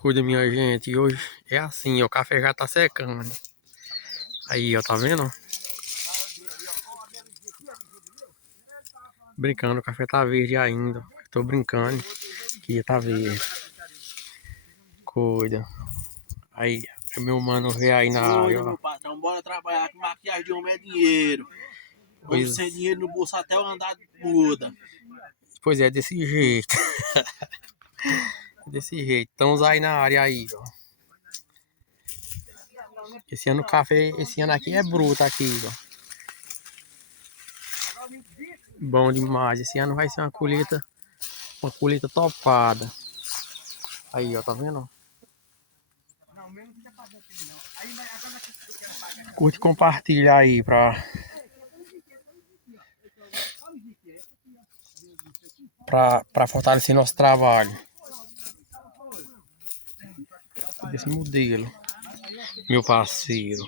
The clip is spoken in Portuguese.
Cuida, minha gente. E hoje é assim, ó, o café já tá secando. Aí, ó, tá vendo? Brincando, o café tá verde ainda. Tô brincando que tá verde. Cuida. Aí, meu mano vê aí na área, ó. Meu patrão, bora trabalhar, que maquiagem de homem é dinheiro. Homem sem dinheiro no bolso até o andar muda. Pois é, desse jeito. Desse jeito. Estamos aí na área aí, ó. Esse ano o café, esse ano aqui é bruto aqui, ó. Bom demais. Esse ano vai ser uma colheita topada. Aí, ó, tá vendo? Curte e compartilha aí pra fortalecer nosso trabalho. Desse modelo, meu parceiro.